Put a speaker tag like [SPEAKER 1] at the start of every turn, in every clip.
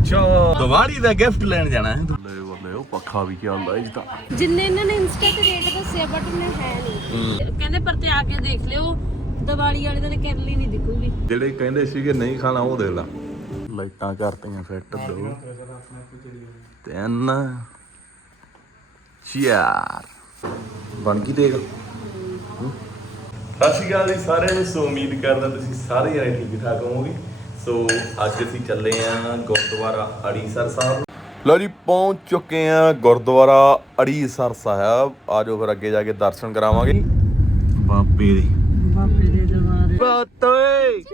[SPEAKER 1] ਅੱਛਾ। ਦੀਵਾਲੀ ਦਾ ਗਿਫਟ ਲੈਣ ਜਾਣਾ ਹੈ। ਬੱਲੇ ਬੱਲੇ ਉਹ ਪੱਖਾ ਵੀ ਚੱਲਦਾ ਇਹ ਤਾਂ
[SPEAKER 2] ਜਿੰਨੇ ਇਹਨਾਂ ਨੇ ਇੰਸਟਾ ਤੇ ਰੇਟ ਦੱਸਿਆ ਬਟ ਉਹਨੇ ਹੈ ਨਹੀਂ। ਕਹਿੰਦੇ ਪਰ ਤੇ ਆ ਕੇ ਦੇਖ ਲਿਓ ਦੀਵਾਲੀ ਵਾਲੇ ਦਿਨ ਕਰਲੀ ਨਹੀਂ ਦਿਖੂਗੀ।
[SPEAKER 1] ਜਿਹੜੇ ਕਹਿੰਦੇ ਸੀਗੇ ਨਹੀਂ ਖਾਣਾ ਉਹ ਦੇ ਲਾ। ਲਾਈਟਾਂ ਕਰਤੀਆਂ ਫਿੱਟ ਦੋ। ਤਿੰਨ। ਚਾਰ। ਬਣ ਗਈ ਦੇਖ। ਹੂੰ। ਸਤਿ ਸ਼੍ਰੀ ਅਕਾਲ ਜੀ ਸਾਰਿਆਂ ਨੂੰ। ਸੋ ਉਮੀਦ ਕਰਦਾ ਤੁਸੀਂ ਸਾਰੇ ਜਣੇ ਠੀਕ ਠਾਕ ਹੋਵੋਗੇ। ਸੋ ਅੱਜ ਅਸੀਂ ਚੱਲੇ ਆਂ ਗੁਰਦੁਆਰਾ ਅੜੀਸਰ ਸਾਹਿਬ। ਲੋ ਜੀ ਪਹੁੰਚ ਚੁੱਕੇ ਆਂ ਗੁਰਦੁਆਰਾ ਅੜੀਸਰ ਸਾਹਿਬ। ਆਜੋ ਫਿਰ ਅੱਗੇ ਜਾ ਕੇ ਦਰਸ਼ਨ ਕਰਾਵਾਂਗੇ। ਬਾਬੇ ਦੇ।
[SPEAKER 3] ਬਾਬੇ ਦੇ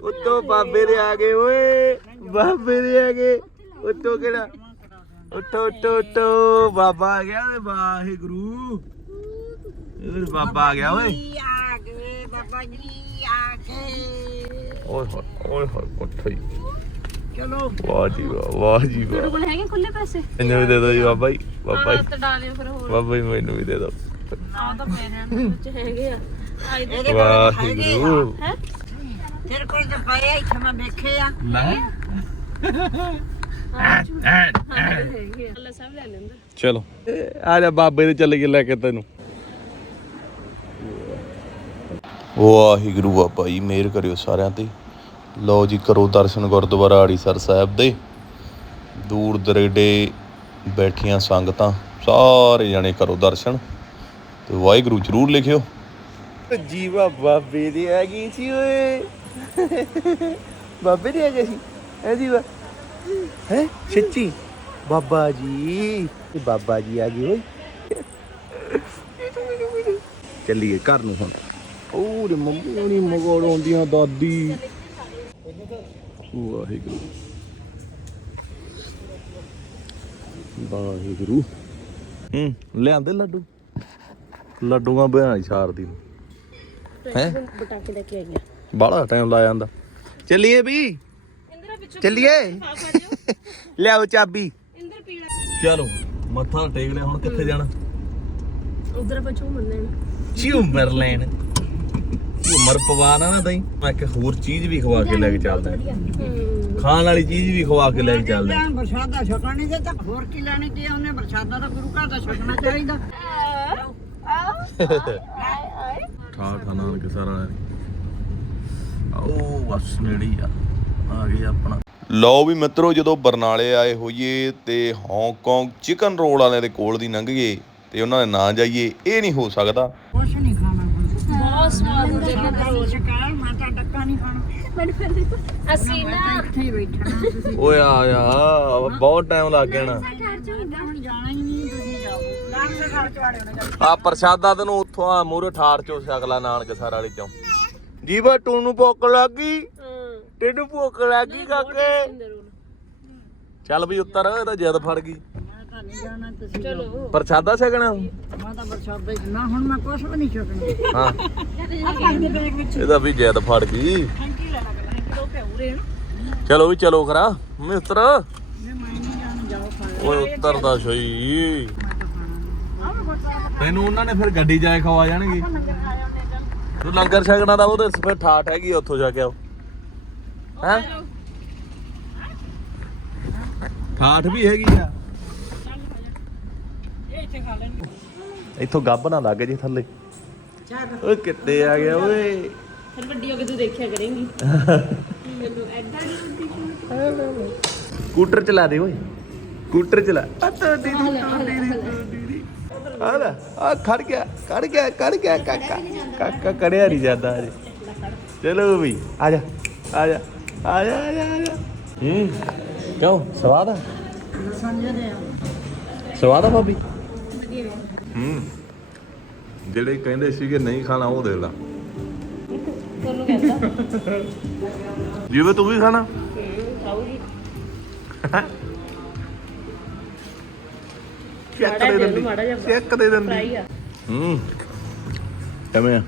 [SPEAKER 1] ਉੱਤੋਂ ਬਾਬੇ ਦੇ ਆ ਗਏ ਓਏ। ਬਾਬੇ ਦੇ ਆ ਗਏ। ਉੱਤੋਂ ਕਿਹੜਾ? ਉੱਤੋਂ ਉੱਤੋਂ ਉੱਤੋਂ ਬਾਬਾ ਆ ਗਿਆ ਓਏ ਵਾਹਿਗੁਰੂ। ਇਹ ਬਾਬਾ ਆ ਗਿਆ ਓਏ।
[SPEAKER 3] ਆ ਗਏ ਬਾਬਾ ਜੀ ਆ ਗਏ।
[SPEAKER 1] ਓਏ ਹੋਏ ਓਏ ਹੋਏ ਉੱਠੋ ਜੀ।
[SPEAKER 3] ਚਲੋ।
[SPEAKER 1] ਵਾਹ ਜੀ ਵਾਹ ਵਾਹ ਜੀ
[SPEAKER 2] ਤੁਹਾਡੇ
[SPEAKER 1] ਵਾਹ
[SPEAKER 2] ਕੋਲ ਹੈਗੇ ਖੁੱਲੇ ਪੈਸੇ?
[SPEAKER 1] ਮੈਨੂੰ ਵੀ ਦੇ ਦਿਓ ਜੀ ਬਾਬਾ ਜੀ ਬਾਬਾ ਜੀ।
[SPEAKER 2] ਫਿਰ ਹੋਰ।
[SPEAKER 1] ਬਾਬਾ ਜੀ ਮੈਨੂੰ ਵੀ ਦੇ ਦਿਓ।
[SPEAKER 2] ਆ ਤਾਂ ਪੈਰਾਂ ਦੇ ਵਿੱਚ ਹੈਗੇ ਆ। ਆਈ ਦੇ
[SPEAKER 1] ਵਾਹਿਗੁਰੂ।
[SPEAKER 2] ਹੈ?
[SPEAKER 3] ਤੇਰੇ ਕੋਲ ਤਾਂ ਪਏ ਆ, ਇੱਥੇ ਮੈਂ ਵੇਖੇ ਆ।
[SPEAKER 1] ਲੈ
[SPEAKER 2] ਹੈਗੇ ਆ। ਅੱਲਾ ਸਭ ਲੈ ਲੈਂਦਾ।
[SPEAKER 1] ਚਲੋ। ਆ ਜਾ ਬਾਬੇ ਦੇ ਚੱਲ ਕੇ ਲੈ ਕੇ ਤੈਨੂੰ। ਵਾਹਿਗੁਰੂ ਬਾਬਾ ਜੀ ਮਿਹਰ ਕਰਿਓ ਸਾਰਿਆਂ ਤੇ। ਲਓ ਜੀ, ਕਰੋ ਦਰਸ਼ਨ ਗੁਰਦੁਆਰਾ ਆੜੀਸਰ ਸਾਹਿਬ ਦੇ। ਦੂਰ ਦਰੇਡੇ ਬੈਠੀਆਂ ਸੰਗਤਾਂ, ਸਾਰੇ ਜਣੇ ਕਰੋ ਦਰਸ਼ਨ ਤੇ ਵਾਹਿਗੁਰੂ ਜਰੂਰ ਲਿਖਿਓ। ਜੀਵਾ ਬਾਬੇ ਦੀ ਆ ਗਈ ਸੀ ਓਏ। ਬਾਬੇ ਦੀ ਆ ਗਈ ਸੀ। ਹੈ ਜੀਵਾ? ਹੈ ਸੱਚੀ? ਬਾਬਾ ਜੀ ਬਾਬਾ ਜੀ ਆ ਗਏ ਓਏ। ਚੱਲੀਏ ਘਰ ਨੂੰ ਹੁਣ। ਉਹ ਰੇ ਮੰਮੀ ਹੋਣੀ ਮਗੋੜ ਆਉਂਦੀਆਂ ਦਾਦੀ। ਵਾਹਿਗੁਰੂ। ਵਾਹਿਗੁਰੂ। ਹੂੰ ਲਿਆਂਦੇ ਲੱਡੂ? ਲੱਡੂਆਂ ਬਣਾ ਛਾਰਦੀ ਹੈ?
[SPEAKER 2] ਬਟਾਕੇ ਲੈ ਕੇ ਆਈਆਂ
[SPEAKER 1] ਬਾਹਲਾ ਟਾਈਮ ਲਾ ਜਾਂਦਾ। ਚੱਲੀਏ ਵੀ?
[SPEAKER 2] ਇੰਦਰ ਪਿੱਛੋਂ
[SPEAKER 1] ਚੱਲੀਏ? ਲਿਆਓ ਚਾਬੀ।
[SPEAKER 2] ਇੰਦਰ ਪੀਣਾ
[SPEAKER 1] ਚਲੋ ਮੱਥਾ ਟੇਕ ਲਿਆ ਹੁਣ ਕਿੱਥੇ ਜਾਣਾ?
[SPEAKER 2] ਉਧਰ ਪਿੱਛੋਂ ਮੰਨੇ
[SPEAKER 1] ਝੂਮਰ ਲੈਣ। ਝੂਮਰ ਪਵਾਣਾ ਨਾ ਦਈ ਮੈਂ ਇੱਕ ਹੋਰ ਚੀਜ਼ ਵੀ ਖਵਾ ਕੇ ਲੈ ਕੇ ਚੱਲਦਾ। ਖਾਣ ਵਾਲੀ ਚੀਜ਼ ਵੀ ਖਵਾ ਕੇ ਲੈ ਕੇ ਚੱਲਦਾ।
[SPEAKER 3] ਜਾਂ ਪ੍ਰਸ਼ਾਦਾ ਛਕਣਾ ਨਹੀਂ ਤੇ ਹੋਰ ਕੀ ਲੈਣੇ ਕੀ ਆ? ਉਹਨੇ? ਪ੍ਰਸ਼ਾਦਾ ਤਾਂ ਗੁਰੂ ਘਰ ਦਾ ਛਕਣਾ ਚਾਹੀਦਾ।
[SPEAKER 1] ਠਾ ਠਾ ਨਾਨਕ ਸਾਰਾ। ਆਓ ਬਸ ਨੇੜੇ ਹੀ ਆ। ਆ ਗਿਆ ਆਪਣਾ। ਲਓ ਵੀ ਮਿੱਤਰੋ ਜਦੋਂ ਬਰਨਾਲੇ ਆਏ ਹੋਈਏ ਤੇ ਹਾਂਗਕਾਂਗ ਚਿਕਨ ਰੋਲ ਵਾਲਿਆਂ ਦੇ ਕੋਲ ਦੀ ਲੰਘ ਗਏ ਤੇ ਉਹਨਾਂ ਦੇ ਨਾਂ ਜਾਈਏ ਇਹ ਨਹੀਂ ਹੋ ਸਕਦਾ।
[SPEAKER 2] ਅਸੀਂ ਨਾ
[SPEAKER 1] ਓਏ ਆ ਬਹੁਤ ਟਾਈਮ ਲੱਗ
[SPEAKER 3] ਜਾਣਾ
[SPEAKER 1] ਆ ਪ੍ਰਸ਼ਾਦਾ ਤੈਨੂੰ ਉੱਥੋਂ ਆ ਮੂਰੇ ਠਾੜ ਚੋਂ ਛਕਲਾ ਨਾਨਕ ਸਰ ਵਾਲੀ ਚੋਂ। ਜੀਵਾ ਟੂ ਨੂੰ ਭੁੱਖ ਲੱਗ ਤੈਨੂੰ ਭੁੱਖ ਲੱਗ ਕਾਕੇ? ਚੱਲ ਵੀ ਉੱਤਰ ਇਹਦਾ ਜਿੱਦ ਫੜ ਗਈ।
[SPEAKER 3] ਤਾਂ ਨਹੀਂ ਜਾਣਾ ਤੁਸੀਂ
[SPEAKER 2] ਚਲੋ।
[SPEAKER 1] ਪ੍ਰਸ਼ਾਦਾ ਛਕਣਾ?
[SPEAKER 3] ਮੈਂ ਤਾਂ ਪ੍ਰਸ਼ਾਦਾ ਹੀ ਨਾ ਹੁਣ ਮੈਂ ਕੁਛ ਵੀ ਨਹੀਂ ਛਕਣੀ।
[SPEAKER 1] ਹਾਂ। ਇਹਦਾ ਵੀ ਜਿੱਦ ਫੜ ਗਈ। ਚਲੋ ਵੀ ਚਲੋ ਕਰਾ ਮਿੱਤਰ
[SPEAKER 3] ਮੈਂ ਮੈਂ ਨਹੀਂ ਜਾਣਾ ਜਾਓ ਖਾਓ
[SPEAKER 1] ਓਏ ਉੱਤਰਦਾ ਸਹੀ। ਤੈਨੂੰ ਉਹਨਾਂ ਨੇ ਫਿਰ ਗੱਡੀ ਜਾਏ ਖਵਾ ਜਾਣਗੇ। ਤੂੰ ਲੰਗਰ ਛਕਣਾ ਦਾ ਉਹਦੇ ਫਿਰ ਠਾਠ ਹੈਗੀ ਆ, ਉੱਥੋਂ ਜਾ ਕੇ ਆਓ। ਹੈ? ਠਾਠ ਵੀ ਹੈਗੀ ਆ। ਇੱਥੋਂ ਗੱਬ ਨਾ ਲੱਗ ਜੇ ਥੱਲੇ। ਓਏ ਕਿੱਤੇ ਆ ਗਿਆ ਓਏ।
[SPEAKER 2] ਫਿਰ ਵੱਡੀ ਹੋ ਕੇ ਤੂੰ ਦੇਖਿਆ ਕਰੇਂਗੀ। ਮੈਨੂੰ ਐਡਾ
[SPEAKER 1] ਸਕੂਟਰ ਚਲਾ ਦੇ ਓਏ। ਸਕੂਟਰ ਚਲਾ। ਆ ਆ ਲੈ ਆ ਖੜ ਗਿਆ ਖੜ ਗਿਆ ਖੜ ਗਿਆ ਕਾਕਾ। ਕਾਕਾ ਕੜਿਆ ਨਹੀਂ ਜਾਂਦਾ ਅਜੇ ਚਲੋ ਵੀ ਆ ਜਾ ਆ ਜਾ ਆ ਜਾ ਆ ਜਾ ਆ ਜਾ। ਹੂੰ। ਕਿਉਂ? ਸਵਾਦ ਆ?
[SPEAKER 3] ਸਮਝਦੇ ਆ।
[SPEAKER 1] ਸਵਾਦ ਆ ਭਾਬੀ? ਹੂੰ। ਜਿਹੜੇ ਕਹਿੰਦੇ ਸੀਗੇ ਨਹੀਂ ਖਾਣਾ ਉਹ ਦੇ ਲਾ।
[SPEAKER 2] ਤੁਹਾਨੂੰ ਕਹਿੰਦਾ
[SPEAKER 1] ਜਿਵੇਂ ਤੂੰ ਵੀ ਖਾਣਾ।
[SPEAKER 2] ਖਾਊਗੀ
[SPEAKER 1] ਚੈੱਕ ਦੇ ਦਿੰਦੀ। ਚੈੱਕ ਦੇ ਦਿੰਦੀ। ਹੂੰ। ਕਿਵੇਂ ਆ?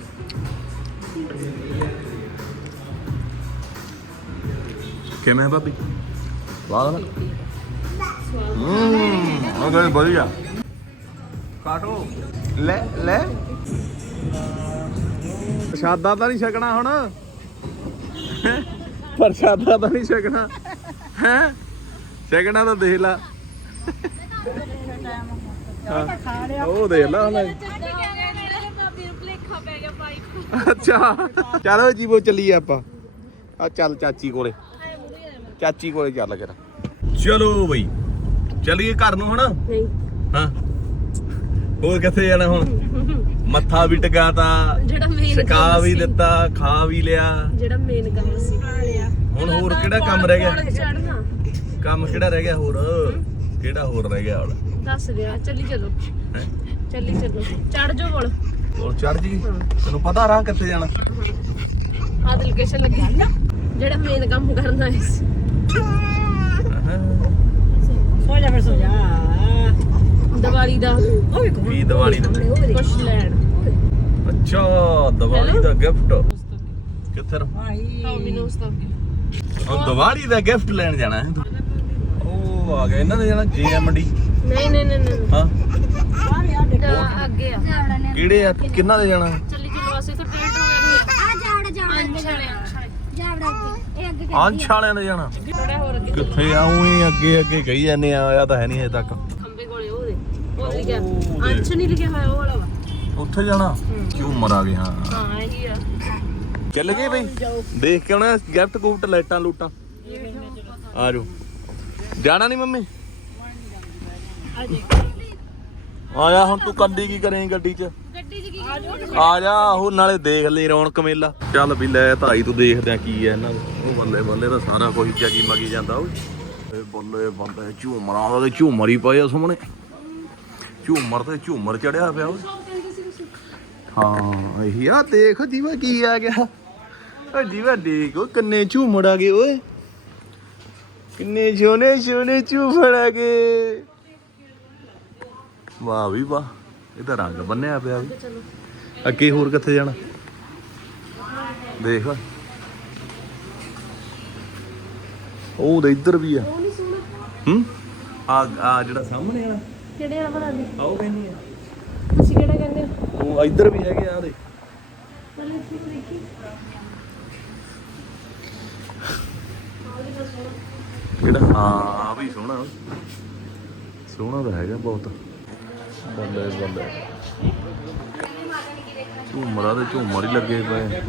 [SPEAKER 1] ਕਿਵੇਂ ਆ ਭਾਬੀ? ਵਾਹ ਹੂੰ। ਉਹ ਗਏ ਵਧੀਆ। ਕਾਟੋ। ਲੈ ਲੈ। ਪ੍ਰਸ਼ਾਦਾ ਤਾਂ ਨਹੀਂ ਛਕਣਾ ਹੁਣ। ਪ੍ਰਸ਼ਾਦਾ ਤਾਂ ਨਹੀਂ ਛਕਣਾ। ਹੈ? ਸੈਕਿੰਡਾਂ ਦਾ ਦੇਖ ਲਾ। ਉਹ ਦੇਖ ਲਾ ਹੁਣ। ਅੱਛਾ। ਚਲੋ ਜੀਵੋ ਚੱਲੀਏ ਆਪਾਂ। ਆ ਚੱਲ ਚਾਚੀ ਕੋਲੇ। ਚਾਚੀ ਕੋਲੇ ਚੱਲ ਕਰ ਚਲੋ ਬਈ। ਚੱਲੀਏ ਘਰ ਨੂੰ ਹੁਣ।
[SPEAKER 2] ਨਹੀਂ।
[SPEAKER 1] ਹਾਂ। ਹੋਰ ਕਿੱਥੇ ਜਾਣਾ ਹੁਣ? ਮੱਥਾ ਵੀ ਟਿਕਾਤਾ
[SPEAKER 2] ਜਿਹੜਾ ਮੇਨ
[SPEAKER 1] ਛਕਾ ਵੀ ਦਿੱਤਾ ਖਾ ਵੀ ਲਿਆ।
[SPEAKER 2] ਜਿਹੜਾ ਮੇਨ ਕੰਮ ਸੀ।
[SPEAKER 1] ਹੁਣ ਹੋਰ ਕਿਹੜਾ ਕੰਮ ਰਹਿ ਗਿਆ? ਕੰਮ ਕਿਹੜਾ ਰਹਿ ਗਿਆ ਹੋਰ? ਕਿਹੜਾ ਹੋਰ ਰਹਿ ਗਿਆ ਹੁਣ?
[SPEAKER 2] ਦੱਸ ਦਿਆ ਚੱਲੀ ਚਲੋ? ਚੱਲੀ ਚਲੋ। ਚੜ ਜਾਓ ਕੋਲ।
[SPEAKER 1] ਹੋਰ ਚੜ ਜੀ ਤੈਨੂੰ ਪਤਾ ਰਾਹ ਕਿੱਥੇ ਜਾਣਾ?
[SPEAKER 2] ਆਹ ਲੋਕੇਸ਼ਨ ਲੱਗੀ ਜਿਹੜਾ ਮੇਨ ਕੰਮ ਕਰਨਾ ਹੈ।
[SPEAKER 3] ਸੋ ਜਾ ਫਿਰ ਸੋ ਜਾ।
[SPEAKER 2] ਦੀਵਾਲੀ ਦਾ।
[SPEAKER 1] ਕੀ ਦੀਵਾਲੀ ਦਾ?
[SPEAKER 2] ਕੁਛ ਲੈਣ।
[SPEAKER 1] ਅੱਛਾ ਦੀਵਾਲੀ ਦਾ ਗਿਫਟ ਕਿੱਥੇ
[SPEAKER 3] ਭਾਈ।
[SPEAKER 2] ਡੋਮਿਨੋਸ ਤੋਂ
[SPEAKER 1] ਹੁਣ ਦੀਵਾਲੀ ਦਾ ਗਿਫਟ ਲੈਣ ਜਾਣਾ ਹੈ ਉਹ ਆ ਗਿਆ ਇਹਨਾਂ ਦੇ ਜਾਣਾ ਜੀਐਮਡੀ
[SPEAKER 2] ਨਹੀਂ ਨਹੀਂ ਨਹੀਂ ਨਹੀਂ।
[SPEAKER 1] ਹਾਂ?
[SPEAKER 2] ਤਾਂ ਅੱਗੇ ਆ।
[SPEAKER 1] ਕਿਹੜੇ ਆ? ਕਿੰਨਾ ਦੇ ਜਾਣਾ
[SPEAKER 2] ਚੱਲੀ ਚਲੋ ਵਾਸਤੇ ਤਾਂ ਟ੍ਰੇਨ ਹੋ
[SPEAKER 4] ਆ। ਜਾਵੜਾ
[SPEAKER 2] ਗਈ ਅੰਛਾਲੇ
[SPEAKER 4] ਜਾਵੜਾ ਅੱਗੇ ਇਹ ਅੱਗੇ
[SPEAKER 1] ਅੰਸ਼ ਵਾਲਿਆਂ ਦੇ ਜਾਣਾ।
[SPEAKER 2] ਥੋੜਾ ਹੋਰ ਅੱਗੇ
[SPEAKER 1] ਕਿੱਥੇ ਆਉਂ ਅੱਗੇ ਅੱਗੇ ਕਹੀ ਜਾਂਦੇ ਆ ਆਇਆ ਤਾਂ ਹੈ ਨਹੀਂ ਹਜੇ ਤੱਕ।
[SPEAKER 2] ਉਹ ਲਿਖਿਆ। ਅੰਸ਼ ਨਹੀਂ ਲਿਖਿਆ ਹੋਇਆ ਉਹ ਵਾਲਾ ਵਾ।
[SPEAKER 1] ਉੱਥੇ ਜਾਣਾ? ਕਿਉਂ ਮਰਾ ਗਏ ਹਾਂ।
[SPEAKER 2] ਹਾਂ ਇਹੀ ਆ।
[SPEAKER 1] ਚੱਲ ਗਏ ਬਈ। ਦੇਖ ਕੇ ਆਉਣਾ ਗਿਫਟ ਗੁਫਟ ਲਾਈਟਾਂ ਲੂਟਾਂ। ਆ ਜਾਓ ਜਾਣਾ ਨਹੀਂ ਮੰਮੀ? ਆ ਜਾ ਹੁਣ ਤੂੰ ਕੱਲੀ ਕੀ ਕਰੇਂਗੀ ਗੱਡੀ 'ਚ?
[SPEAKER 2] ਗੱਡੀ 'ਚ ਕੀ
[SPEAKER 1] ਆ ਜਾ ਉਹ ਨਾਲੇ ਦੇਖ ਲਈ ਰੌਣਕ ਮੇਲਾ। ਚੱਲ ਵੀ ਲੈ ਧਾਈ ਤੂੰ ਦੇਖਦੇ ਆ ਕੀ ਹੈ ਇਹਨਾਂ ਦਾ। ਉਹ ਬੱਲੇ ਬੱਲੇ ਦਾ ਸਾਰਾ ਕੁਝ ਜਗੀ ਮਗੀ ਜਾਂਦਾ ਓਏ। ਏ ਬੱਲੇ ਬੱਲੇ ਝੂਮਰਾਂ ਦਾ ਤੇ ਝੂਮਰ ਹੀ ਪਾਇਆ ਸਾਹਮਣੇ। ਝੂਮਰ ਤੇ ਝੂਮਰ ਚੜਿਆ ਪਿਆ ਓਏ ਹਾਂ ਇਹੀ ਆ ਦੇਖ ਜੀਵਾ ਕੀ ਆ ਗਿਆ। ਓ ਜੀਵਾ ਦੇਖ ਉਹ ਕਿੰਨੇ ਝੂਮਰ ਆ ਗਏ ਓਏ। ਕਿੰਨੇ ਸੋਹਣੇ ਸੋਹਣੇ ਝੂਮਰ ਆ ਗਏ। ਵਾਹ ਵੀ ਵਾਹ ਇਹਦਾ ਰੰਗ ਬੰਨਿਆ ਪਿਆ ਵੀ। ਅੱਗੇ ਹੋਰ ਕਿੱਥੇ ਜਾਣਾ? ਦੇਖ। ਉਹ ਦੇ ਇੱਧਰ ਵੀ ਆ।
[SPEAKER 2] ਉਹ
[SPEAKER 1] ਹੂੰ? ਆ ਆ ਜਿਹੜਾ ਸਾਹਮਣੇ ਵਾਲਾ।
[SPEAKER 2] ਕਿਹੜੇ ਆ ਬਣਾ ਦੇ?
[SPEAKER 1] ਆ ਉਹ ਕਹਿੰਦੀ ਆ।
[SPEAKER 2] ਤੁਸੀਂ ਕਿਹੜਾ ਕਹਿੰਦੇ ਹੋ?
[SPEAKER 1] ਉਹ ਇੱਧਰ ਵੀ ਹੈਗੇ ਆ ਦੇ
[SPEAKER 2] ਪਹਿਲੇ ਇੱਥੇ ਕੋਈ ਦੇਖੀ।
[SPEAKER 1] ਕਿਹੜਾ? ਹਾਂ ਆ ਵੀ ਸੋਹਣਾ। ਸੋਹਣਾ ਤਾਂ ਹੈਗਾ ਬਹੁਤ। ਬੱਲੇ ਬੱਲੇ ਝੂਮਰਾਂ ਦੇ ਝੂਮਰ ਹੀ ਲੱਗੇ ਪਏ।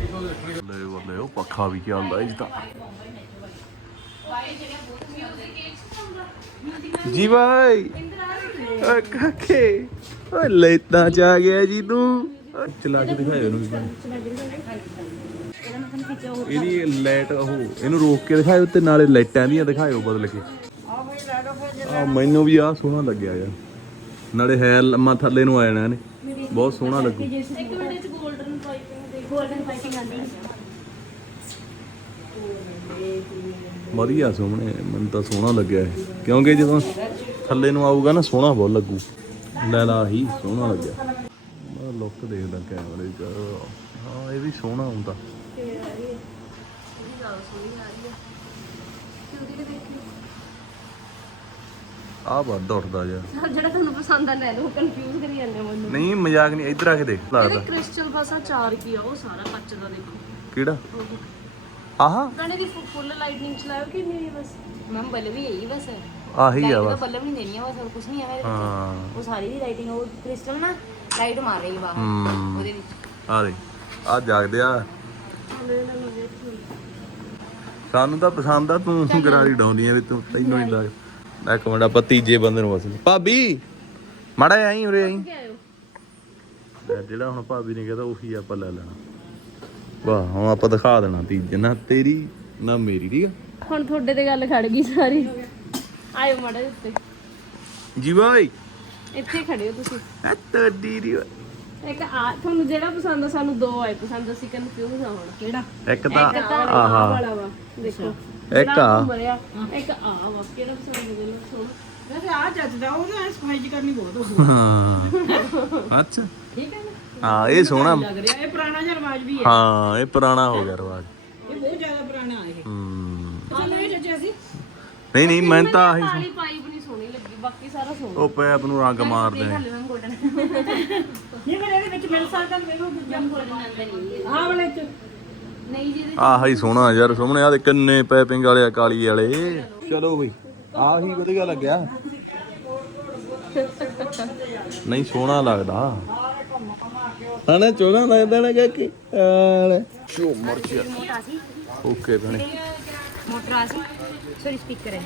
[SPEAKER 1] ਬੱਲੇ ਬੱਲੇ ਉਹ ਪੱਖਾ ਵੀ ਚੱਲਦਾ ਇਸ ਦਾ ਜੀ ਭਾਈ ਓਏ ਕਾਕੇ। ਓਏ ਲੈਤਾਂ ਚ ਆ ਗਿਆ ਜੀ ਤੂੰ। ਚਲਾ ਕੇ ਦਿਖਾਇਓ ਇਹਨੂੰ ਵੀ। ਇਹਦੀ ਲਾਈਟ ਉਹ, ਇਹਨੂੰ ਰੋਕ ਕੇ ਦਿਖਾਇਓ ਤੇ ਨਾਲੇ ਲਾਈਟਾਂ ਦੀਆਂ ਦਿਖਾਇਓ ਬਦਲ ਕੇ।
[SPEAKER 3] ਆ
[SPEAKER 1] ਮੈਨੂੰ ਵੀ ਆ ਸੋਹਣਾ ਲੱਗਿਆ ਯਾਰ। ਨਾਲੇ ਹੈ ਲੰਮਾ ਥੱਲੇ ਨੂੰ ਆ ਜਾਣਾ ਇਹਨੇ। ਬਹੁਤ ਸੋਹਣਾ ਲੱਗੂ।
[SPEAKER 2] ਇੱਕ ਮਿੰਟ ਚ 골ਡਨ ਪਾਈਪਿੰਗ ਦੇ 골ਡਨ ਪਾਈਪਿੰਗ ਆਂਦੀ
[SPEAKER 1] ਵਧੀਆ ਸੋਹਣੇ ਮੈਨੂੰ ਤਾਂ ਸੋਹਣਾ ਲੱਗਿਆ ਇਹ। ਕਿਉਂਕਿ ਜਦੋਂ ਥੱਲੇ ਨੂੰ ਆਊਗਾ ਨਾ ਸੋਹਣਾ ਬਹੁਤ ਲੱਗੂ। ਲੈ ਲਾ ਹੀ ਸੋਹਣਾ ਲੱਗਿਆ। ਮੈਂ ਲੁੱਕ ਦੇਖਦਾ ਕੈਮਰੇ 'ਚ ਹਾਂ ਇਹ ਵੀ ਸੋਹਣਾ ਹੁੰਦਾ। ਆ ਵੱਧ ਉੱਠਦਾ ਯਾਰ
[SPEAKER 2] ਜਿਹੜਾ ਤੁਹਾਨੂੰ ਪਸੰਦ ਆ ਲੈ ਲਓ। ਕਨਫਿਊਜ਼ ਕਰੀ ਜਾਂਦੇ ਮੈਨੂੰ।
[SPEAKER 1] ਨਹੀਂ ਮਜ਼ਾਕ ਨਹੀਂ ਇੱਧਰ ਆ ਕੇ ਦੇਖ ਲੱਗਦਾ।
[SPEAKER 2] ਕ੍ਰਿਸਟਲ ਬਸਾ 4 ਕੀ ਆ ਉਹ ਸਾਰਾ ਕੱਚ ਦਾ ਦੇਖੋ।
[SPEAKER 1] ਕਿਹੜਾ? ਆਹਾ।
[SPEAKER 2] ਗਾਣੇ ਦੀ ਫੁੱਲ ਲਾਈਟਨਿੰਗ ਚਲਾਇਓ ਕਿ ਨਹੀਂ ਬਸ?
[SPEAKER 5] ਮੈਮ ਬਲਬ ਵੀ ਯਹੀ ਬਸ। ਹੈ
[SPEAKER 1] ਆਹੀ ਆ ਬਸ।
[SPEAKER 5] ਬਲਬ ਨਹੀਂ ਦੇਣੀ ਹੈ ਬਸ ਹੋਰ ਕੁਝ ਨਹੀਂ ਹੈ ਮੇਰੇ ਵਿੱਚ।
[SPEAKER 1] ਹਾਂ।
[SPEAKER 5] ਉਹ ਸਾਰੀ ਦੀ ਲਾਈਟਿੰਗ ਉਹ ਕ੍ਰਿਸਟਲ ਨਾ ਲਾਈਟ ਮਾਰ ਰਹੀ ਬਾਹਰ। ਉਹਦੇ ਵਿੱਚ।
[SPEAKER 1] ਆ ਦੇ ਆ ਜਾਗਦੇ ਆ। ਸਾਨੂੰ ਤਾਂ ਪਸੰਦ ਆ ਤੂੰ ਗਰਾਰੀ ਡਾਉਂਦੀ ਆ ਵੀ ਤੂੰ ਤੈਨੂੰ ਨਹੀਂ ਲੱਗ ਇੱਕ ਮਿੰਟ ਆਪਾਂ ਤੀਜੇ ਬੰਦੇ ਨੂੰ ਬਸ। ਭਾਬੀ! ਮੜਾ ਆਈ ਉਰੇ ਆਈ।
[SPEAKER 2] ਕਿ ਆਇਓ
[SPEAKER 1] ਲੈ ਜਿਹੜਾ ਹੁਣ ਭਾਬੀ ਨੇ ਕਹਿੰਦਾ ਉਹੀ ਆਪਾਂ ਲੈ ਲੈਣਾ। ਵਾਹ ਹੁਣ ਆਪਾਂ ਦਿਖਾ ਦੇਣਾ ਤੀਜੇ। ਨਾ ਤੇਰੀ ਨਾ ਮੇਰੀ ਠੀਕ ਆ?
[SPEAKER 2] ਹੁਣ ਤੁਹਾਡੇ ਤੇ ਗੱਲ ਖੜ ਗਈ ਸਾਰੀ। ਆਇਓ ਮੜਾ ਉੱਤੇ।
[SPEAKER 1] ਜੀ ਬਾਈ।
[SPEAKER 2] ਇੱਥੇ ਖੜੇ ਹੋ ਤੁਸੀਂ।
[SPEAKER 1] ਆ ਤੋਡੀ ਦੀ
[SPEAKER 2] ਇੱਕ ਆ ਤੁਹਾਨੂੰ ਜਿਹੜਾ ਪਸੰਦ ਆ ਸਾਨੂੰ ਦੋ ਆਏ ਪਸੰਦ। ਅਸੀਂ ਕਨਫਿਊਜ਼ ਆ ਹੁਣ
[SPEAKER 3] ਕਿਹੜਾ?
[SPEAKER 1] ਇੱਕ ਤਾਂ
[SPEAKER 2] ਇੱਕ ਤਾਂ ਆਹ
[SPEAKER 1] ਆਹਾ।
[SPEAKER 2] ਵਾਲਾ ਵਾ। ਦੇਖੋ।
[SPEAKER 1] ਇੱਕ ਆ।
[SPEAKER 2] ਮਰਿਆ ਇੱਕ ਆ ਵਾ। ਕਿਹੜਾ ਪਸੰਦ ਹੈ ਮੈਨੂੰ ਸੁਣ।
[SPEAKER 3] ਵੈਸੇ ਆ ਜੱਜਦਾ ਉਹ ਨਾ ਸਫ਼ਾਈ ਜੀ ਕਰਨੀ ਬਹੁਤ ਔਖੀ
[SPEAKER 1] ਹਾਂ। ਅੱਛਾ।
[SPEAKER 3] ਠੀਕ ਹੈ ਨਾ
[SPEAKER 1] ਹਾਂ ਇਹ ਸੋਹਣਾ।
[SPEAKER 3] ਲੱਗ ਰਿਹਾ ਇਹ ਪੁਰਾਣਾ ਜਿਹਾ ਰਿਵਾਜ ਵੀ ਹੈ।
[SPEAKER 1] ਹਾਂ ਇਹ ਪੁਰਾਣਾ ਹੋ ਗਿਆ ਰਿਵਾਜ।
[SPEAKER 3] ਇਹ ਬਹੁਤ ਜ਼ਿਆਦਾ ਪੁਰਾਣਾ ਹੈ ਇਹ।
[SPEAKER 1] ਹੂੰ।
[SPEAKER 3] ਚੱਲ ਇਹ ਜੱਜੇ ਅਸੀਂ
[SPEAKER 1] ਨਹੀਂ ਨਹੀਂ ਮੈਂ ਤਾਂ ਆਹੀ
[SPEAKER 2] ਕਾਲੀ ਪਾਈਪ ਨਹੀਂ ਸੋਹਣੀ ਲੱਗੀ ਬਾਕੀ ਸਾਰਾ ਸੋਹਣਾ।
[SPEAKER 1] ਉਹ ਪੈਪ ਨੂੰ ਰੰਗ ਮਾਰਦੇ ਆ।
[SPEAKER 5] ਮੈਮ ਗੋਲਡਨ
[SPEAKER 3] ਨਹੀਂ ਮੇਰੇ ਇਹਦੇ ਵਿੱਚ ਮਿਲ ਸਕਦਾ ਮੈਨੂੰ ਜੰਮ
[SPEAKER 5] ਗੋਲਡਨ ਆਂਦਾ ਨਹੀਂ।
[SPEAKER 3] ਆਹ ਵਾਲੇ ਚ।
[SPEAKER 5] ਨਹੀਂ ਜੀ
[SPEAKER 1] ਆਹ ਹੀ ਸੋਹਣਾ ਯਾਰ ਸਾਹਮਣੇ ਆ ਦੇ ਕਿੰਨੇ ਪੈਪਿੰਗ ਵਾਲੇ ਆ ਕਾਲੀ ਵਾਲੇ। ਚਲੋ ਬਈ। ਆਹੀ ਵਧੀਆ ਲੱਗਿਆ। ਨਹੀਂ ਸੋਹਣਾ ਲੱਗਦਾ। ਹਣਾ ਚੋਣਾ ਲੱਗਦਾ ਨਾ ਆਲੇ ਸ਼ੋ ਮਰ ਗਿਆ ਓਕੇ ਭਣੇ।
[SPEAKER 5] ਮੋਟਰ ਆ ਸੀ ਸੌਰੀ ਸਪੀਕਰ ਹੈ।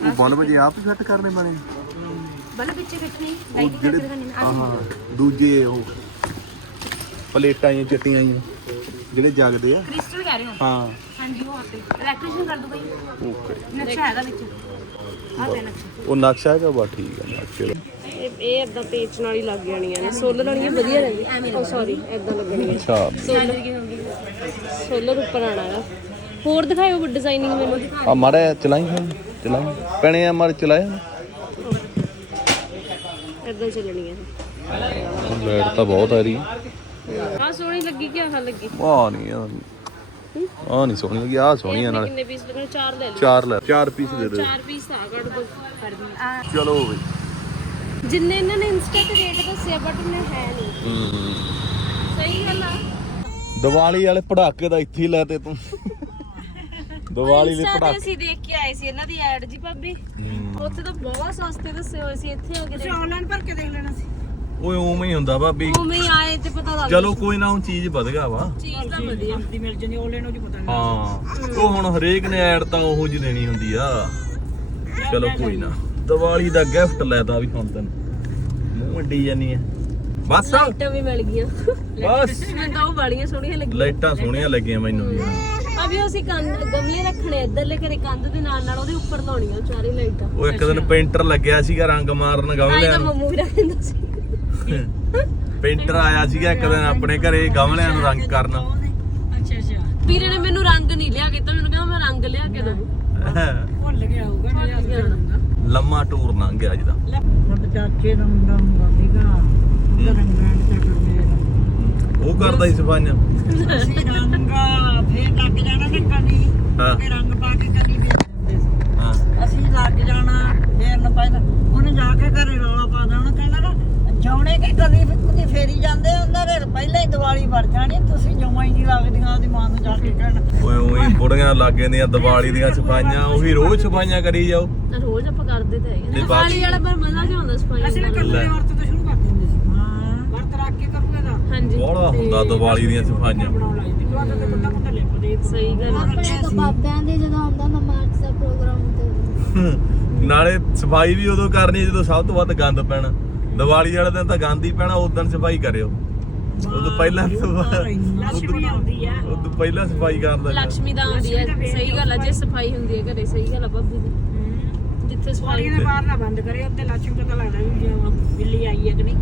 [SPEAKER 1] ਉਹ ਬਲ ਵਜੇ ਆਪ ਸੈੱਟ ਕਰਨੇ ਬਣੇ
[SPEAKER 5] ਬਲ ਪਿੱਛੇ ਫਿੱਟਣੀ
[SPEAKER 1] ਉਹ
[SPEAKER 5] ਲਾਈਟ ਕਰ
[SPEAKER 1] ਜਿਹੜੇ
[SPEAKER 5] ਕਰਨੀ
[SPEAKER 1] ਆਹ। ਦੂਜੇ ਉਹ ਪਲੇਟਾਂ ਆਈਆਂ ਚਿੱਟੀਆਂ ਆਈਆਂ ਜਿਹੜੇ ਜਗਦੇ ਆ।
[SPEAKER 5] ਕ੍ਰਿਸਟਲ ਕਹਿ ਰਹੇ ਹੋ?
[SPEAKER 1] ਹਾਂ।
[SPEAKER 5] ਹਾਂਜੀ ਉਹ ਆਪੇ ਇਲੈਕਟ੍ਰੀਸ਼ੀਅਨ ਕਰ ਦੂਗਾ
[SPEAKER 1] ਓਕੇ।
[SPEAKER 5] ਨਕਸ਼ਾ ਹੈਗਾ ਵਿੱਚ।
[SPEAKER 1] ਉਹ ਨਕਸ਼ਾ ਹੈਗਾ ਬਾ ਠੀਕ ਹੈ ਨਕਸ਼ੇ ਦਾ।
[SPEAKER 2] ਇਹ ਇਹ ਇਦਾਂ ਪੇਚਣ ਵਾਲੀ ਲੱਗ ਜਾਣੀਆਂ ਨੇ। ਸੋਲਰ ਵਾਲੀਆਂ ਵਧੀਆ ਰਹਿੰਦੀ ਓ ਸੌਰੀ ਇਦਾਂ ਲੱਗਣੀਆਂ
[SPEAKER 1] ਅੱਛਾ।
[SPEAKER 2] ਸੋਲਰ ਸੋਲਰ ਉੱਪਰ ਆਣਾ ਹੈ ਹੋਰ ਦਿਖਾਇਓ ਡਿਜ਼ਾਈਨਿੰਗ ਮੈਨੂੰ।
[SPEAKER 1] ਆ ਮਾੜਾ ਚਲਾਈ ਹਾਂ ਚਲਾਈ। ਪੈਣੇ ਆ ਮਾਰ ਚਲਾਇਆ।
[SPEAKER 2] ਇਦਾਂ ਚੱਲਣੀਆਂ
[SPEAKER 1] ਲਾਈਟ ਤਾਂ ਬਹੁਤ ਆ ਰਹੀ।
[SPEAKER 2] ਆ ਸੋਹਣੀ ਲੱਗੀ ਕਿ ਆਹ ਲੱਗੀ?
[SPEAKER 1] ਆ ਨਹੀਂ ਆ ਆ ਨਹੀਂ ਸੋਹਣੀ ਲੱਗੀ ਆ ਸੋਹਣੀ ਆ ਨਾਲ।
[SPEAKER 2] ਕਿੰਨੇ ਪੀਸ ਲੱਗਣੇ? ਚਾਰ ਲੈ ਲਓ।
[SPEAKER 1] ਚਾਰ ਲੈ ਚਾਰ ਪੀਸ ਦੇ ਦੇ
[SPEAKER 2] ਚਾਰ ਪੀਸ ਆ ਕੱਢ ਦੋ
[SPEAKER 5] ਕਰ ਦੂੰ ਆ।
[SPEAKER 1] ਚਲੋ ਬਈ
[SPEAKER 2] ਜਿੰਨੇ ਇਹਨਾਂ ਨੇ ਇੰਸਟਾ ਤੇ ਰੇਟ ਦੱਸਿਆ ਬਟ ਉਹਨੇ ਹੈ ਨਹੀਂ।
[SPEAKER 1] ਹੂੰ
[SPEAKER 2] ਸਹੀ ਗੱਲ ਆ।
[SPEAKER 1] ਦੀਵਾਲੀ ਵਾਲੇ ਪੜਾਕੇ ਦਾ ਇੱਥੇ ਹੀ ਲੈ ਤੇ ਤੂੰ। ਦੀਵਾਲੀ ਦੇ
[SPEAKER 2] Insta ਤੇ ਅਸੀਂ ਦੇਖ ਕੇ ਆਏ ਸੀ ਇਹਨਾਂ ਦੀ ਐਡ ਜੀ ਭਾਬੀ। ਉੱਥੇ ਤਾਂ ਬਹੁਤ ਸਸਤੇ ਦੱਸੇ ਹੋਏ ਸੀ ਇੱਥੇ ਹੋ ਕੇ
[SPEAKER 3] ਤੁਸੀਂ ਆਨਲਾਈਨ ਭਰ ਕੇ ਦੇਖ ਲੈਣਾ।
[SPEAKER 1] ਓਏ ਉਵੇਂ ਹੀ ਹੁੰਦਾ ਭਾਬੀ।
[SPEAKER 2] ਉਵੇਂ ਹੀ ਆਏ ਤੇ ਪਤਾ ਲੱਗ
[SPEAKER 1] ਚਲੋ ਕੋਈ ਨਾ ਉਹ ਚੀਜ਼ ਵਧ ਗਿਆ ਵਾ।
[SPEAKER 2] ਚੀਜ਼ ਤਾਂ ਵਧੀਆ।
[SPEAKER 3] ਦੀ ਮਿਲ ਜਾਂਦੀ ਆਨਲਾਈਨ ਨੂੰ ਜੀ ਪਤਾ ਨਹੀਂ
[SPEAKER 1] ਹਾਂ ਉਹ ਹੁਣ ਹਰੇਕ ਨੇ ਐਡ ਤਾਂ ਉਹੋ ਜਿਹੀ ਦੇਣੀ ਹੁੰਦੀ ਆ। ਚਲੋ ਕੋਈ ਨਾ ਦੀਵਾਲੀ ਦਾ ਗਿਫਟ ਲੈਦਾ ਵੀ ਹੁਣ ਤੈਨੂੰ। ਮੂੰਹ ਵੱਡੀ ਜਾਨੀ ਐ ਬਸ।
[SPEAKER 2] ਲਾਈਟਾਂ ਵੀ ਮਿਲ ਗਈਆਂ।
[SPEAKER 1] ਬਸ।
[SPEAKER 2] ਮੈਨੂੰ ਤਾਂ ਉਹ ਬਾਲੀਆਂ ਸੋਹਣੀਆਂ ਲੱਗੀਆਂ।
[SPEAKER 1] ਲਾਈਟਾਂ ਸੋਹਣੀਆਂ ਲੱਗੀਆਂ ਮੈਨੂੰ ਵੀ।
[SPEAKER 2] ਅਭੀ ਅਸੀਂ ਕੰਧ ਗਮਲੇ ਰੱਖਣੇ ਇੱਧਰਲੇ ਘਰੇ ਕੰਧ ਦੇ ਨਾਲ ਨਾਲ ਉਹਦੇ ਉੱਪਰ ਲਾਉਣੀਆਂ ਚਾਰੇ ਲਾਈਟਾਂ।
[SPEAKER 1] ਉਹ ਇੱਕ ਦਿਨ ਪੇਂਟਰ ਲੱਗਿਆ ਸੀਗਾ ਰੰਗ ਮਾਰਨ
[SPEAKER 2] ਆਈ
[SPEAKER 1] ਗਮਲਿਆਂ
[SPEAKER 2] ਤਾਂ
[SPEAKER 1] ਨੂੰ।
[SPEAKER 2] ਮੰਮੂ ਵੀ ਰੱਖਦਾ ਸੀ।
[SPEAKER 1] ਪੇਂਟਰ ਆਇਆ ਸੀਗਾ ਇੱਕ ਦਿਨ ਆਪਣੇ ਘਰੇ ਗਮਲਿਆਂ ਨੂੰ ਰੰਗ ਕਰਨ।
[SPEAKER 3] ਅੱਛਾ ਅੱਛਾ।
[SPEAKER 2] ਵੀਰੇ ਨੇ ਮੈਨੂੰ ਰੰਗ ਨਹੀਂ ਲਿਆ ਕੇ ਤਾਂ ਮੈਨੂੰ ਕਹਿੰਦਾ ਮੈਂ ਰੰਗ ਲਿਆ ਕੇ ਦਊਂ।
[SPEAKER 3] ਭੁੱਲ ਗਿਆ ਹੋਊਗਾ ਮੇਰੇ ਹੱਥ ਹੁੰਦਾ
[SPEAKER 1] ਲੰਮਾ ਟੂਰ ਲੰਘ ਗਿਆ ਅੱਜ ਦਾ।
[SPEAKER 3] ਮਤ ਚਾਚੇ ਦਾ ਮੁੰਡਾ ਮੁੰਡਾ ਸੀਗਾ ਉਹਦਾ ਰੰਗਾਂ ਚੱਕ ਲਿਆ
[SPEAKER 1] ਉਹ ਕਰਦਾ ਸੀ ਸਫਾਈਆਂ।
[SPEAKER 3] ਅਸੀਂ ਰੰਗਾ ਫੇਰ ਲੱਗ ਜਾਣਾ ਤੇ
[SPEAKER 1] ਹਾਂ।
[SPEAKER 3] ਤੇ ਰੰਗ ਪਾ ਕੇ ਕਦੀ ਵੇਚ ਦਿੰਦੇ ਸੀ।
[SPEAKER 1] ਹਾਂ।
[SPEAKER 3] ਅਸੀਂ ਲੱਗ ਜਾਣਾ ਫੇਰ ਨਾ ਪਾਇਦਾ ਉਹਨੇ ਜਾ ਕੇ ਘਰੇ ਰੌਲਾ ਪਾ ਦੇਣਾ ਕਹਿੰਦਾ ਨਾ ਜਾਉਣੇ ਕਿ ਕਦੀ ਕੁਦੀ ਫੇਰੀ ਜਾਂਦੇ ਉਹਨਾਂ ਦੇ ਪਹਿਲਾਂ ਹੀ ਦੀਵਾਲੀ ਵੜ ਜਾਣੀ ਤੁਸੀਂ ਜਮਾਂ ਹੀ ਨਹੀਂ ਲੱਗਦੀਆਂ ਉਹਦੀ ਮਾਂ ਨੂੰ ਜਾ ਕੇ ਕਹਿਣਾ।
[SPEAKER 1] ਓਏ ਓਏ ਬੁੜੀਆਂ ਲੱਗੇ ਦੀਆਂ ਦੀਵਾਲੀ ਦੀਆਂ ਸਫਾਈਆਂ ਉਹੀ ਰੋਜ਼ ਸਫਾਈਆਂ ਕਰੀ ਜਾਓ।
[SPEAKER 2] ਰੋਜ਼ ਆਪਾਂ ਕਰਦੇ ਤਾਂ ਹੈਗੇ ਦੀਵਾਲੀ ਵਾਲਾ ਪਰ ਮਜ਼ਾ ਜਿਹਾ ਆਉਂਦਾ ਸਫ਼ਾਈ
[SPEAKER 3] ਅਸੀਂ ਕੱਲ ਵਰਤ ਤੋਂ ਸ਼ੁਰੂ ਕਰ ਦਿੰਦੇ ਸੀ। ਹਾਂ। ਵਰਤ ਰੱਖ ਕੇ ਕਰੂਗਾ ਦਾ।
[SPEAKER 2] ਹਾਂਜੀ।
[SPEAKER 1] ਬੜਾ ਹੁੰਦਾ ਦੀਵਾਲੀ ਦੀਆਂ ਸਫਾਈਆਂ।
[SPEAKER 2] ਸਹੀ ਗੱਲ।
[SPEAKER 4] ਆਪਣੇ ਤਾਂ ਬਾਬਿਆਂ ਦੇ ਜਦੋਂ ਆਉਂਦਾ ਹੁੰਦਾ ਮਾਰਚ ਦਾ ਪ੍ਰੋਗਰਾਮ ਤੇ।
[SPEAKER 1] ਨਾਲੇ ਸਫ਼ਾਈ ਵੀ ਉਦੋਂ ਕਰਨੀ ਜਦੋਂ ਸਭ ਤੋਂ ਵੱਧ ਗੰਦ ਪੈਣਾ। ਦੀਵਾਲੀ ਵਾਲੇ ਦਿਨ ਤਾਂ ਗਾਂਧੀ ਪੈਣਾ ਉਸ ਦਿਨ ਸਫ਼ਾਈ ਕਰਿਓ। ਉਦੋਂ ਪਹਿਲਾਂ
[SPEAKER 3] ਲక్ష్ਮੀ ਆਉਂਦੀ ਆ
[SPEAKER 1] ਉਦੋਂ ਪਹਿਲਾਂ ਸਫ਼ਾਈ ਕਰਦਾ
[SPEAKER 2] ਲక్ష్ਮੀ ਦਾ ਆਉਂਦੀ ਹੈ ਸਹੀ ਗੱਲ ਆ ਜੇ ਸਫ਼ਾਈ। ਹੁੰਦੀ ਹੈ ਘਰੇ ਸਹੀ ਗੱਲ ਆ ਬੱਬੂ ਦੀ। ਜਿੱਥੇ ਸਫ਼ਾਈ
[SPEAKER 3] ਦੇ ਬਾਹਰ ਨਾ ਬੰਦ ਕਰੇ ਉੱਤੇ ਲక్ష్ਮੀ ਪਤਾ ਲੱਗਦਾ ਵੀ ਬਿੱਲੀ ਆਈ ਹੈ ਕਿ ਨਹੀਂ।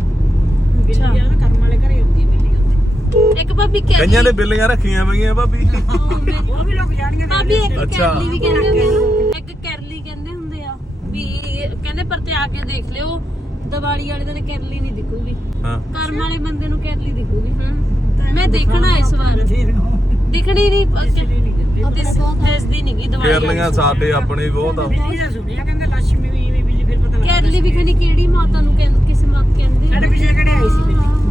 [SPEAKER 3] ਬਿੱਲੀ ਆ ਕਰਮ ਵਾਲੇ ਘਰੇ ਹੁੰਦੀ ਹੈ ਬਿੱਲੀ ਉੱਤੇ
[SPEAKER 2] ਇੱਕ ਭਾਬੀ ਕਹਿੰਦੀ
[SPEAKER 1] ਕਈਆਂ ਨੇ ਬਿੱਲੀਆਂ ਰੱਖੀਆਂ ਹੋਈਆਂ ਭਾਬੀ।
[SPEAKER 3] ਉਹ ਵੀ ਲੋਕ ਜਾਣਗੇ
[SPEAKER 2] ਭਾਬੀ ਇੱਕ ਕੈਰਲੀ ਵੀ ਕਹਿੰਦੇ ਹੁੰਦੇ ਇੱਕ ਕੈਰਲੀ ਕਹਿੰਦੇ ਹੁੰਦੇ ਆ ਵੀ ਕਹਿੰਦੇ ਪਰ ਤੇ ਆ ਕੇ ਦੇਖ ਲਿਓ ਦੀਵਾਲੀ ਵਾਲੇ ਦਿਨ ਕੈਰਲੀ ਨਹੀਂ ਦਿਖੂਗੀ।
[SPEAKER 1] ਹਾਂ।
[SPEAKER 2] ਕਰਮ ਵਾਲੇ ਬੰਦੇ ਨੂੰ ਕੈਰਲੀ ਦਿਖੂਗੀ। ਹਾਂ ਮੈਂ ਦੇਖਣਾ ਇਸ ਵਾਰ। ਦਿਖਣੀ ਨਹੀਂ ਦਿਸਦੀ ਨਹੀਂ ਗੀ ਦੀਵਾਲੀ
[SPEAKER 1] ਕੇਰਲੀਆਂ ਸਾਡੇ ਆਪਣੇ ਵੀ ਬਹੁਤ ਆ।
[SPEAKER 3] ਸੁਣਿਆ ਕਹਿੰਦੇ ਲక్ష్ਮੀ ਵੀ ਵੀ ਬਿੱਲੀ ਫਿਰ ਪਤਾ ਲੱਗਦਾ
[SPEAKER 2] ਕੈਰਲੀ ਵੀ ਖਣੀ ਕਿਹੜੀ ਮਾਤਾ ਨੂੰ ਕਹਿੰਦੇ ਕਿਸੇ ਮਾਤ ਕਹਿੰਦੇ।
[SPEAKER 3] ਸਾਡੇ ਪਿੱਛੇ ਕਿਹੜੇ ਆਈ ਸੀ